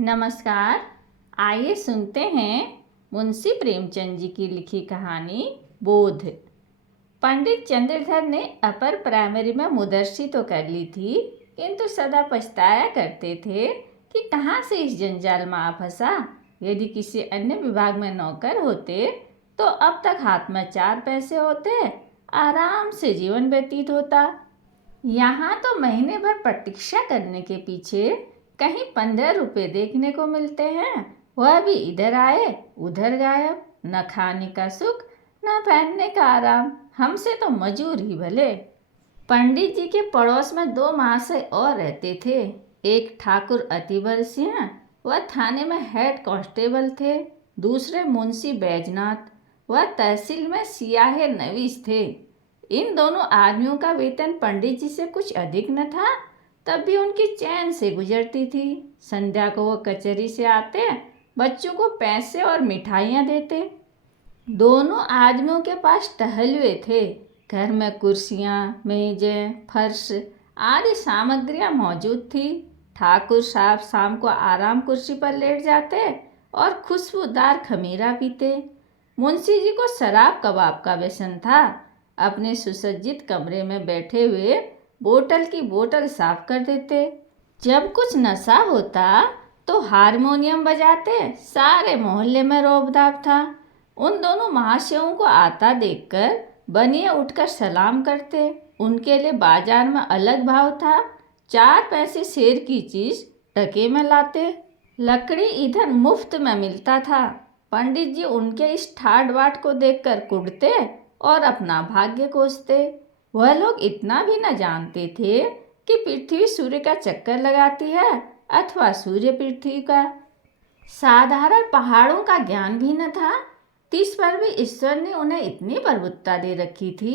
नमस्कार। आइए सुनते हैं मुंशी प्रेमचंद जी की लिखी कहानी बोध। पंडित चंद्रधर ने अपर प्राइमरी में मुदर्सी तो कर ली थी, किंतु सदा पछताया करते थे कि कहाँ से इस जंजाल में आ फंसा। यदि किसी अन्य विभाग में नौकर होते तो अब तक हाथ में 4 पैसे होते, आराम से जीवन व्यतीत होता। यहाँ तो महीने भर प्रतीक्षा करने के पीछे कहीं 15 रुपये देखने को मिलते हैं, वह भी इधर आए उधर गायब। न खाने का सुख न पहनने का आराम, हमसे तो मजूर ही भले। पंडित जी के पड़ोस में 2 महाशय और रहते थे। एक ठाकुर अतिबर सिंह, वह थाने में हेड कांस्टेबल थे। दूसरे मुंशी बैजनाथ, वह तहसील में सियाहे नवीस थे। इन दोनों आदमियों का वेतन पंडित जी से कुछ अधिक न था, तब भी उनकी चैन से गुजरती थी। संध्या को वो कचहरी से आते, बच्चों को पैसे और मिठाइयाँ देते। दोनों आदमियों के पास टहलुए थे। घर में कुर्सियाँ, मेजें, फर्श आदि सामग्रियाँ मौजूद थी। ठाकुर साहब शाम को आराम कुर्सी पर लेट जाते और खुशबूदार खमीरा पीते। मुंशी जी को शराब कबाब का व्यसन था। अपने सुसज्जित कमरे में बैठे हुए बोतल की बोतल साफ कर देते। जब कुछ नशा होता तो हारमोनियम बजाते, सारे मोहल्ले में रौब-दाब था। उन दोनों महाशयों को आता देखकर बनिए उठकर सलाम करते। उनके लिए बाजार में अलग भाव था। 4 पैसे सेर की चीज टके में लाते। लकड़ी इधर मुफ्त में मिलता था। पंडित जी उनके इस ठाट बाट को देखकर कुढ़ते और अपना भाग्य कोसते। वह लोग इतना भी न जानते थे कि पृथ्वी सूर्य का चक्कर लगाती है अथवा सूर्य पृथ्वी का। साधारण पहाड़ों का ज्ञान भी न था, तिस पर भी ईश्वर ने उन्हें इतनी प्रभुत्ता दे रखी थी।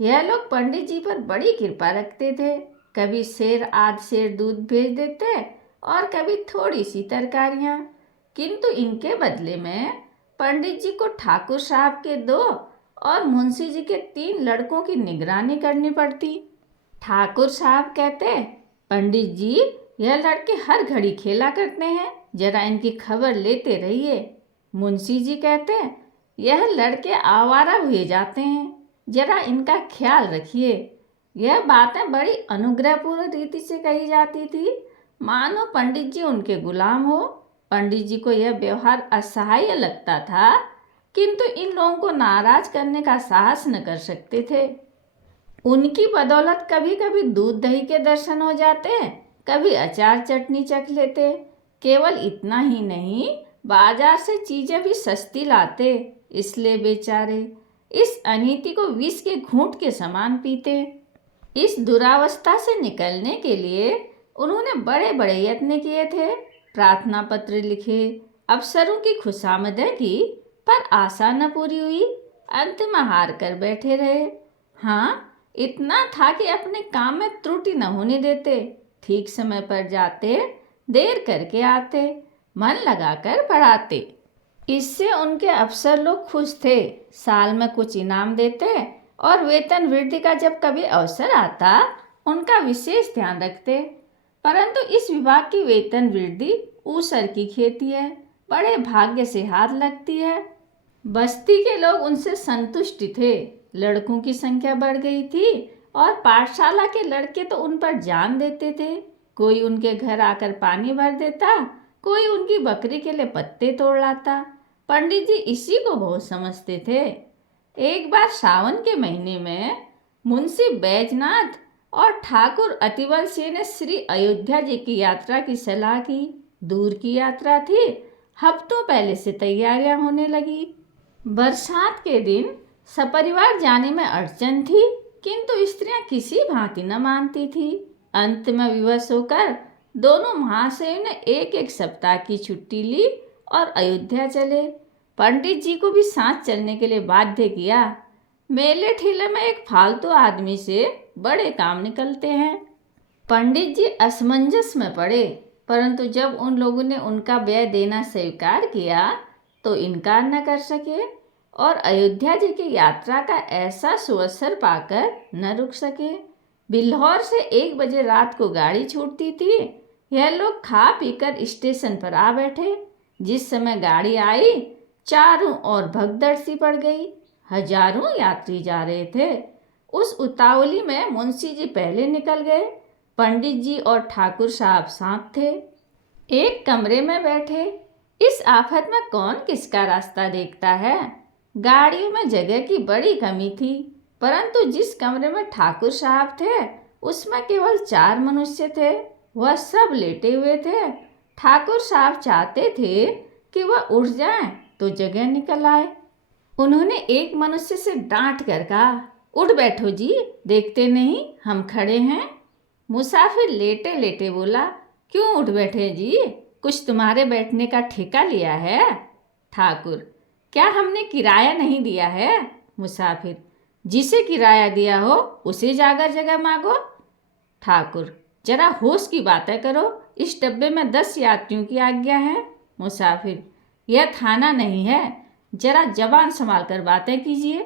यह लोग पंडित जी पर बड़ी कृपा रखते थे। कभी सेर आध सेर दूध भेज देते और कभी थोड़ी सी तरकारियाँ। किंतु इनके बदले में पंडित जी को ठाकुर साहब के 2 और मुंशी जी के 3 लड़कों की निगरानी करनी पड़ती। ठाकुर साहब कहते, पंडित जी यह लड़के हर घड़ी खेला करते हैं, जरा इनकी खबर लेते रहिए। मुंशी जी कहते, यह लड़के आवारा हुए जाते हैं, जरा इनका ख्याल रखिए। यह बातें बड़ी अनुग्रहपूर्ण रीति से कही जाती थी, मानो पंडित जी उनके गुलाम हो। पंडित जी को यह व्यवहार असह्य लगता था, किंतु इन लोगों को नाराज करने का साहस न कर सकते थे। उनकी बदौलत कभी कभी दूध दही के दर्शन हो जाते, कभी अचार चटनी चख लेते। केवल इतना ही नहीं, बाजार से चीजें भी सस्ती लाते, इसलिए बेचारे इस अनीति को विष के घूंट के समान पीते। इस दुरावस्था से निकलने के लिए उन्होंने बड़े बड़े यत्न किए थे। प्रार्थना पत्र लिखे, अफसरों की खुशामदें की, पर आशा न पूरी हुई। अंत में हार कर बैठे रहे। हाँ, इतना था कि अपने काम में त्रुटि न होने देते। ठीक समय पर जाते, देर करके आते, मन लगाकर पढ़ाते। इससे उनके अफसर लोग खुश थे। साल में कुछ इनाम देते और वेतन वृद्धि का जब कभी अवसर आता उनका विशेष ध्यान रखते। परंतु इस विभाग की वेतन वृद्धि ऊसर की खेती है, बड़े भाग्य से हाथ लगती है। बस्ती के लोग उनसे संतुष्ट थे। लड़कों की संख्या बढ़ गई थी और पाठशाला के लड़के तो उन पर जान देते थे। कोई उनके घर आकर पानी भर देता, कोई उनकी बकरी के लिए पत्ते तोड़ लाता। पंडित जी इसी को बहुत समझते थे। एक बार सावन के महीने में मुंशी बैजनाथ और ठाकुर अतिबल सिंह ने श्री अयोध्या जी की यात्रा की सलाह की। दूर की यात्रा थी, हफ्तों पहले से तैयारियां होने लगी। बरसात के दिन सपरिवार जाने में अड़चन थी, किंतु स्त्रियां किसी भांति न मानती थी। अंत में विवश होकर दोनों महाशयों ने 1-1 सप्ताह की छुट्टी ली और अयोध्या चले। पंडित जी को भी साथ चलने के लिए बाध्य किया। मेले ठेले में एक फालतू आदमी से बड़े काम निकलते हैं। पंडित जी असमंजस में पड़े, परंतु जब उन लोगों ने उनका व्यय देना स्वीकार किया तो इनकार न कर सके और अयोध्या जी की यात्रा का ऐसा सुअवसर पाकर न रुक सके। बिल्हौर से 1 बजे रात को गाड़ी छूटती थी। यह लोग खा पीकर स्टेशन पर आ बैठे। जिस समय गाड़ी आई, चारों ओर भगदड़ सी पड़ गई। हजारों यात्री जा रहे थे। उस उतावली में मुंशी जी पहले निकल गए। पंडित जी और ठाकुर साहब साथ थे, एक कमरे में बैठे। इस आफत में कौन किसका रास्ता देखता है। गाड़ियों में जगह की बड़ी कमी थी, परंतु जिस कमरे में ठाकुर साहब थे उसमें केवल 4 मनुष्य थे। वह सब लेटे हुए थे। ठाकुर साहब चाहते थे कि वह उठ जाएं तो जगह निकल आए। उन्होंने एक मनुष्य से डांट कर कहा, उठ बैठो जी, देखते नहीं हम खड़े हैं। मुसाफिर लेटे लेटे बोला, क्यों उठ बैठे जी, कुछ तुम्हारे बैठने का ठेका लिया है। ठाकुर, क्या हमने किराया नहीं दिया है। मुसाफिर, जिसे किराया दिया हो उसे जाकर जगह मांगो। ठाकुर, जरा होश की बातें करो, इस डब्बे में 10 यात्रियों की आज्ञा है। मुसाफिर, यह थाना नहीं है, जरा जबान संभाल कर बातें कीजिए।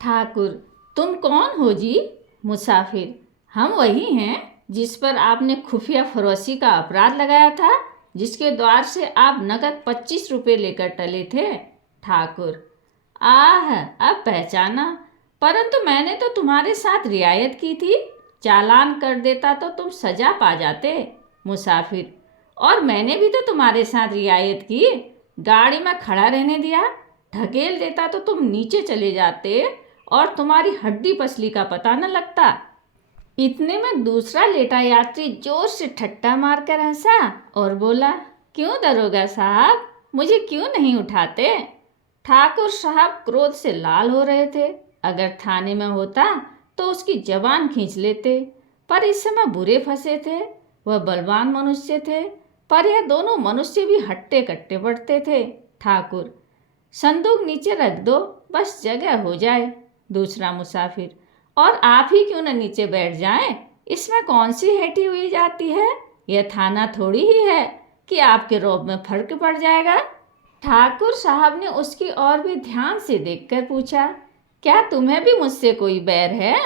ठाकुर, तुम कौन हो जी। मुसाफिर, हम वही हैं जिस पर आपने खुफिया फरोशी का अपराध लगाया था, जिसके द्वार से आप नकद 25 रुपये लेकर टले थे। ठाकुर, आह, अब पहचाना, परंतु मैंने तो तुम्हारे साथ रियायत की थी। चालान कर देता तो तुम सजा पा जाते। मुसाफिर, और मैंने भी तो तुम्हारे साथ रियायत की, गाड़ी में खड़ा रहने दिया। ढकेल देता तो तुम नीचे चले जाते और तुम्हारी हड्डी पसली का पता न लगता। इतने में दूसरा लेटा यात्री जोर से ठट्टा मारकर हंसा और बोला, क्यों दरोगा साहब, मुझे क्यों नहीं उठाते। ठाकुर साहब क्रोध से लाल हो रहे थे। अगर थाने में होता तो उसकी जबान खींच लेते, पर इस समय बुरे फंसे थे। वह बलवान मनुष्य थे, पर यह दोनों मनुष्य भी हट्टे कट्टे पड़ते थे। ठाकुर, संदूक नीचे रख दो, बस जगह हो जाए। दूसरा मुसाफिर, और आप ही क्यों न नीचे बैठ जाएं, इसमें कौन सी हेठी हुई जाती है। यह थाना थोड़ी ही है कि आपके रौब में फर्क पड़ जाएगा। ठाकुर साहब ने उसकी ओर भी ध्यान से देखकर पूछा, क्या तुम्हें भी मुझसे कोई बैर है।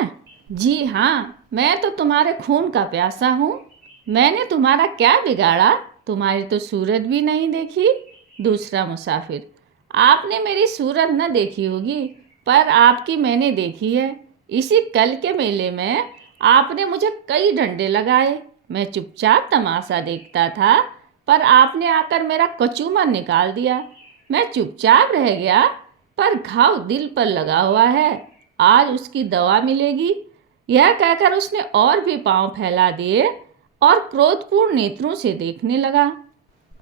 जी हाँ, मैं तो तुम्हारे खून का प्यासा हूँ। मैंने तुम्हारा क्या बिगाड़ा, तुम्हारी तो सूरत भी नहीं देखी। दूसरा मुसाफिर, आपने मेरी सूरत न देखी होगी, पर आपकी मैंने देखी है। इसी कल के मेले में आपने मुझे कई डंडे लगाए। मैं चुपचाप तमाशा देखता था, पर आपने आकर मेरा कचूमर निकाल दिया। मैं चुपचाप रह गया, पर घाव दिल पर लगा हुआ है, आज उसकी दवा मिलेगी। यह कहकर उसने और भी पांव फैला दिए और क्रोधपूर्ण नेत्रों से देखने लगा।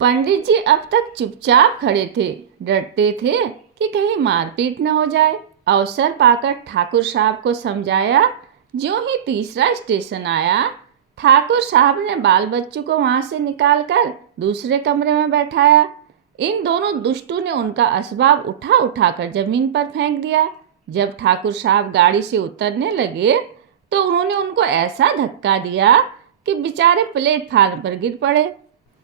पंडित जी अब तक चुपचाप खड़े थे, डरते थे कि कहीं मारपीट न हो जाए। अवसर पाकर ठाकुर साहब को समझाया। ज्यों ही तीसरा स्टेशन आया, ठाकुर साहब ने बाल बच्चों को वहां से निकालकर दूसरे कमरे में बैठाया। इन दोनों दुष्टों ने उनका असबाब उठा उठा कर जमीन पर फेंक दिया। जब ठाकुर साहब गाड़ी से उतरने लगे तो उन्होंने उनको ऐसा धक्का दिया कि बेचारे प्लेटफार्म पर गिर पड़े।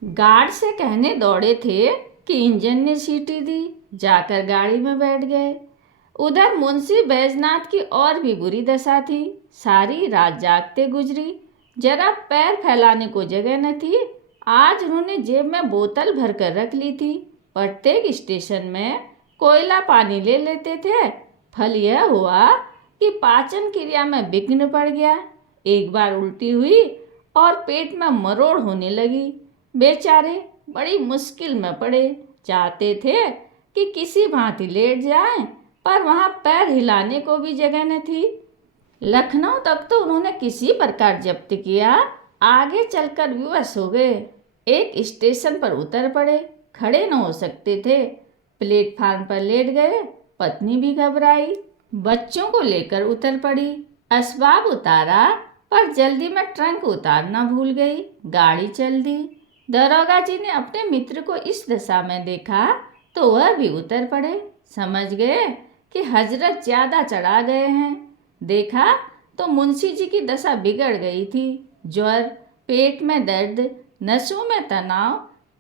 गार्ड से कहने दौड़े थे कि इंजन ने सीटी दी, जाकर गाड़ी में बैठ गए। उधर मुंशी बैजनाथ की और भी बुरी दशा थी। सारी रात जागते गुजरी, जरा पैर फैलाने को जगह न थी। आज उन्होंने जेब में बोतल भर कर रख ली थी। प्रत्येक स्टेशन में कोयला पानी ले लेते थे। फल यह हुआ कि पाचन क्रिया में विघ्न पड़ गया। एक बार उल्टी हुई और पेट में मरोड़ होने लगी। बेचारे बड़ी मुश्किल में पड़े। चाहते थे कि किसी भांति लेट जाएं, पर वहां पैर हिलाने को भी जगह न थी। लखनऊ तक तो उन्होंने किसी प्रकार जब्त किया, आगे चलकर विवश हो गए। एक स्टेशन पर उतर पड़े, खड़े न हो सकते थे। प्लेटफार्म पर लेट गए। पत्नी भी घबराई, बच्चों को लेकर उतर पड़ी। असबाब उतारा, पर जल्दी में ट्रंक उतारना भूल गई। गाड़ी चल दी। दरोगा जी ने अपने मित्र को इस दशा में देखा तो वह भी उतर पड़े। समझ गए कि हजरत ज्यादा चढ़ा गए हैं। देखा तो मुंशी जी की दशा बिगड़ गई थी। ज्वर, पेट में दर्द, नसों में तनाव,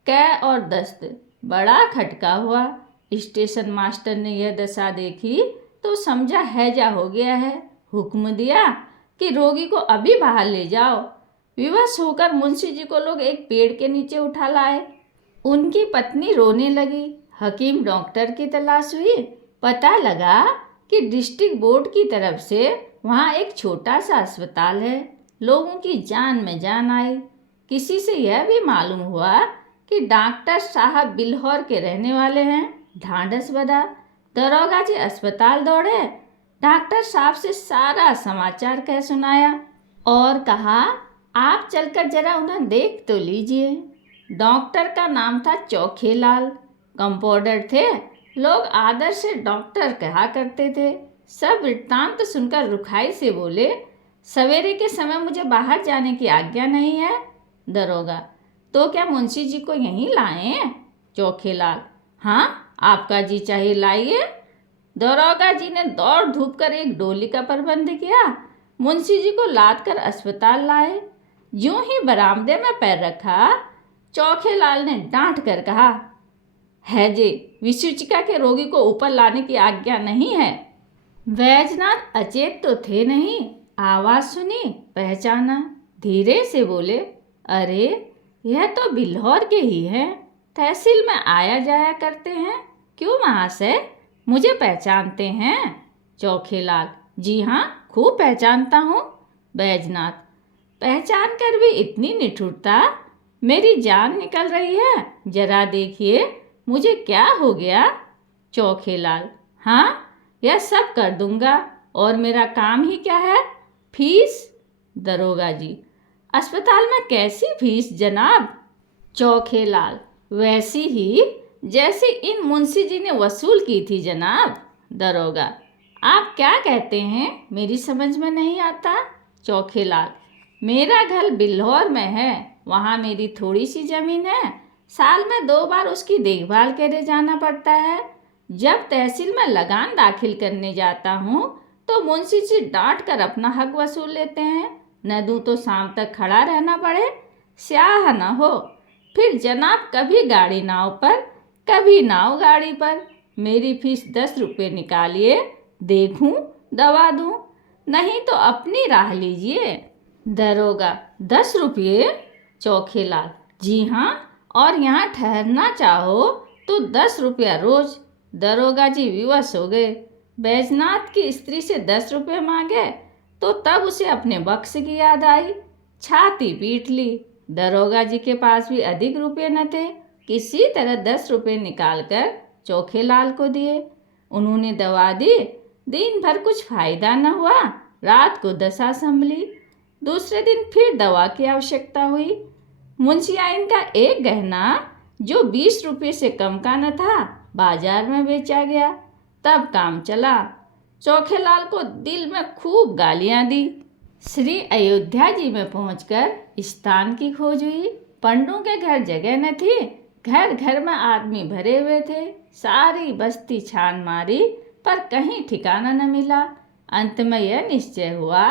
कै और दस्त, बड़ा खटका हुआ। स्टेशन मास्टर ने यह दशा देखी तो समझा हैजा हो गया है। हुक्म दिया कि रोगी को अभी बाहर ले जाओ। विवश होकर मुंशी जी को लोग एक पेड़ के नीचे उठा लाए। उनकी पत्नी रोने लगी। हकीम डॉक्टर की तलाश हुई। पता लगा कि डिस्ट्रिक्ट बोर्ड की तरफ से वहाँ एक छोटा सा अस्पताल है। लोगों की जान में जान आई। किसी से यह भी मालूम हुआ कि डॉक्टर साहब बिल्हौर के रहने वाले हैं। ढांढस बंधा। दरोगा जी अस्पताल दौड़े। डॉक्टर साहब से सारा समाचार कह सुनाया और कहा, आप चलकर जरा उन्हें देख तो लीजिए। डॉक्टर का नाम था चोखेलाल। कंपाउंडर थे। लोग आदर से डॉक्टर कहा करते थे। सब वृत्तांत सुनकर रुखाई से बोले, सवेरे के समय मुझे बाहर जाने की आज्ञा नहीं है। दरोगा, तो क्या मुंशी जी को यहीं लाएं? चोखेलाल, हाँ, आपका जी चाहिए लाइए। दरोगा जी ने दौड़ धूप कर एक डोली का प्रबंध किया। मुंशी जी को लाद कर अस्पताल लाए। यूं ही बरामदे में पैर रखा, चोखेलाल ने डांट कर कहा, है जी, विसूचिका के रोगी को ऊपर लाने की आज्ञा नहीं है। वैजनाथ अचेत तो थे नहीं। आवाज सुनी, पहचाना। धीरे से बोले, अरे यह तो बिल्हौर के ही हैं। तहसील में आया जाया करते हैं। क्यों महाशय, मुझे पहचानते हैं? चोखेलाल, जी हाँ, खूब पहचानता हूँ। बैजनाथ, पहचान कर भी इतनी निठुरता? मेरी जान निकल रही है। जरा देखिए मुझे क्या हो गया। चोखेलाल, हाँ, यह सब कर दूंगा। और मेरा काम ही क्या है? फीस। दरोगा जी, अस्पताल में कैसी फीस जनाब? चोखेलाल, वैसी ही जैसी इन मुंशी जी ने वसूल की थी जनाब। दरोगा, आप क्या कहते हैं? मेरी समझ में नहीं आता। चोखेलाल, मेरा घर बिल्हौर में है। वहाँ मेरी थोड़ी सी जमीन है। साल में 2 बार उसकी देखभाल के लिए जाना पड़ता है। जब तहसील में लगान दाखिल करने जाता हूँ तो मुंशी जी डांट कर अपना हक वसूल लेते हैं। न दूँ तो शाम तक खड़ा रहना पड़े, स्याह न हो। फिर जनाब कभी गाड़ी नाव पर, कभी नाव गाड़ी पर। मेरी फीस 10 रुपये निकालिए, देखूं, दवा दूं, नहीं तो अपनी राह लीजिए। दरोगा, 10 रुपये? चोखेलाल, जी हाँ, और यहाँ ठहरना चाहो तो 10 रुपया रोज। दरोगा जी विवश हो गए। बैजनाथ की स्त्री से 10 रुपये मांगे तो तब उसे अपने बक्स की याद आई। छाती पीट ली। दरोगा जी के पास भी अधिक रुपये न थे। किसी तरह 10 रुपये निकाल कर चोखेलाल को दिए। उन्होंने दवा दी। दिन भर कुछ फायदा न हुआ। रात को दशा संभली। दूसरे दिन फिर दवा की आवश्यकता हुई। मुंशियाइन का एक गहना जो 20 रुपये से कम का न था, बाजार में बेचा गया। तब काम चला। चोखेलाल को दिल में खूब गालियां दी। श्री अयोध्या जी में पहुंचकर स्थान की खोज हुई। पंडों के घर जगह न थी। घर घर में आदमी भरे हुए थे। सारी बस्ती छान मारी पर कहीं ठिकाना न मिला। अंत में यह निश्चय हुआ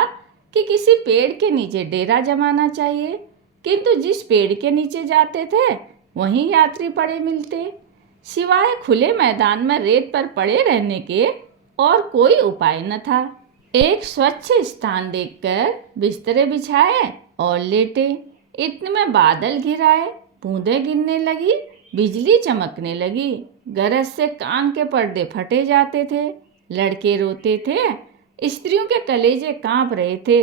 कि किसी पेड़ के नीचे डेरा जमाना चाहिए, किंतु जिस पेड़ के नीचे जाते थे वहीं यात्री पड़े मिलते। सिवाय खुले मैदान में रेत पर पड़े रहने के और कोई उपाय न था। एक स्वच्छ स्थान देखकर बिस्तरे बिछाए और लेटे। इतने में बादल घिर आए। बूंदें गिरने लगी। बिजली चमकने लगी। गरज से कान के पर्दे फटे जाते थे। लड़के रोते थे। स्त्रियों के कलेजे कांप रहे थे।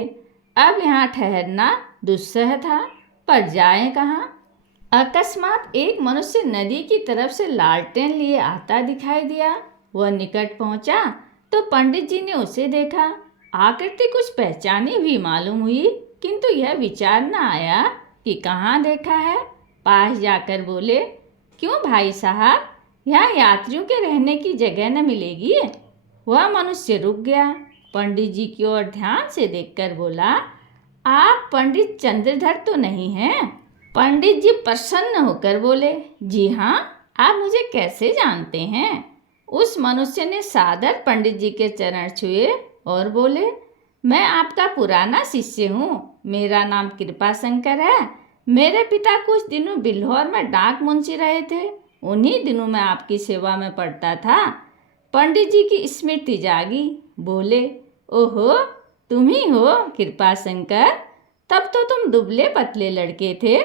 अब यहाँ ठहरना दुस्सह था, पर जाए कहाँ? अकस्मात एक मनुष्य नदी की तरफ से लालटेन लिए आता दिखाई दिया। वह निकट पहुंचा तो पंडित जी ने उसे देखा। आकृति कुछ पहचानी भी मालूम हुई, किंतु यह विचार न आया कि कहाँ देखा है। पास जाकर बोले, क्यों भाई साहब, यहाँ यात्रियों के रहने की जगह न मिलेगी? वह मनुष्य रुक गया। पंडित जी की ओर ध्यान से देखकर बोला, आप पंडित चंद्रधर तो नहीं हैं? पंडित जी प्रसन्न होकर बोले, जी हाँ, आप मुझे कैसे जानते हैं? उस मनुष्य ने सादर पंडित जी के चरण छुए और बोले, मैं आपका पुराना शिष्य हूँ। मेरा नाम कृपाशंकर है। मेरे पिता कुछ दिनों बिल्हौर में डाक मुंशी रहे थे। उन्हीं दिनों मैं आपकी सेवा में पड़ता था। पंडित जी की स्मृति जागी। बोले, ओहो, तुम ही हो कृपाशंकर? तब तो तुम दुबले पतले लड़के थे,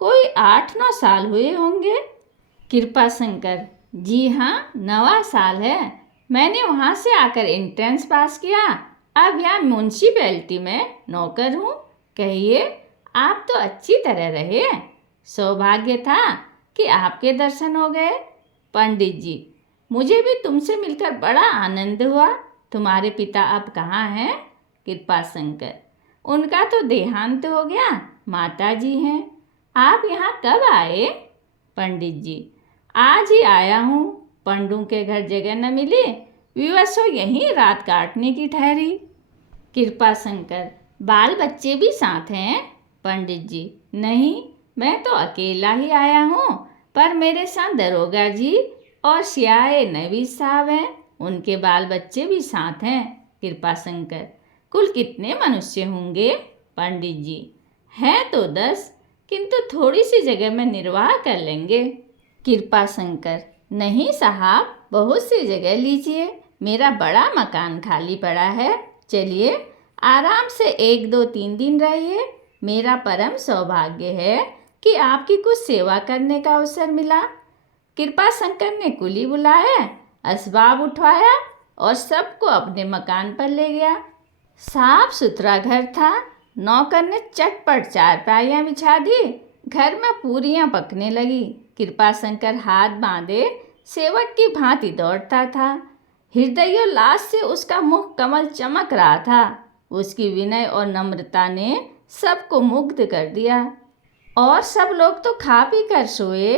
कोई 8-9 साल हुए होंगे। कृपाशंकर: जी हाँ, 9वां साल है। मैंने वहाँ से आकर एंट्रेंस पास किया। अब यहाँ म्यूनसिपैलिटी में नौकर हूँ। कहिए, आप तो अच्छी तरह रहे। सौभाग्य था कि आपके दर्शन हो गए। पंडित जी: मुझे भी तुमसे मिलकर बड़ा आनंद हुआ। तुम्हारे पिता अब कहाँ हैं? कृपाशंकर: उनका तो देहांत हो गया, माता जी हैं। आप यहाँ कब आए? पंडित जी: आज ही आया हूँ। पंडू के घर जगह न मिली, विवश हो यहीं रात काटने की ठहरी। कृपाशंकर: बाल बच्चे भी साथ हैं? पंडित जी: नहीं, मैं तो अकेला ही आया हूँ, पर मेरे साथ दरोगा जी और सियाए नवीद साहब हैं, उनके बाल बच्चे भी साथ हैं। कृपाशंकर: कुल कितने मनुष्य होंगे? पंडित जी: हैं तो 10, किंतु थोड़ी सी जगह में निर्वाह कर लेंगे। कृपाशंकर: नहीं साहब, बहुत सी जगह लीजिए, मेरा बड़ा मकान खाली पड़ा है। चलिए, आराम से 1-2-3 दिन रहिए। मेरा परम सौभाग्य है कि आपकी कुछ सेवा करने का अवसर मिला। कृपाशंकर ने कुली बुलाया, असबाब उठवाया और सबको अपने मकान पर ले गया। साफ सुथरा घर था। नौकर ने चटपट चारपाइयाँ बिछा दी। घर में पूरियाँ पकने लगी। कृपाशंकर हाथ बांधे सेवक की भांति दौड़ता था। हृदयोल्लास से उसका मुख कमल चमक रहा था। उसकी विनय और नम्रता ने सबको मुग्ध कर दिया। और सब लोग तो खा पी कर सोए,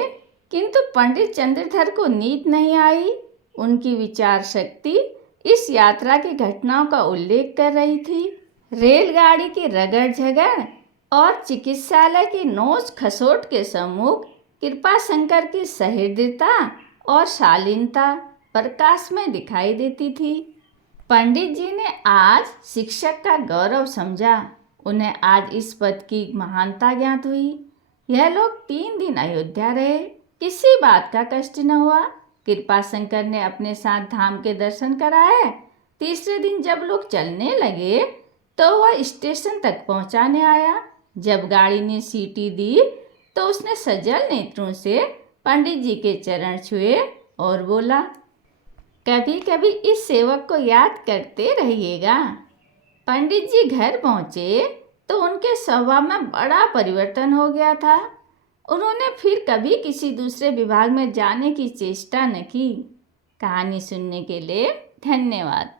किंतु पंडित चंद्रधर को नींद नहीं आई। उनकी विचार शक्ति इस यात्रा की घटनाओं का उल्लेख कर रही थी। रेलगाड़ी की रगड़ झगड़ और चिकित्सालय की नोच खसोट के सम्मुख कृपाशंकर की सहृदयता और शालीनता प्रकाश में दिखाई देती थी। पंडित जी ने आज शिक्षक का गौरव समझा। उन्हें आज इस पद की महानता ज्ञात हुई। यह लोग 3 दिन अयोध्या रहे, किसी बात का कष्ट न हुआ। कृपाशंकर ने अपने साथ धाम के दर्शन कराए। तीसरे दिन जब लोग चलने लगे तो वह स्टेशन तक पहुंचाने आया। जब गाड़ी ने सीटी दी तो उसने सजल नेत्रों से पंडित जी के चरण छुए और बोला, कभी कभी इस सेवक को याद करते रहिएगा। पंडित जी घर पहुँचे तो उनके स्वभाव में बड़ा परिवर्तन हो गया था। उन्होंने फिर कभी किसी दूसरे विभाग में जाने की चेष्टा न की। कहानी सुनने के लिए धन्यवाद।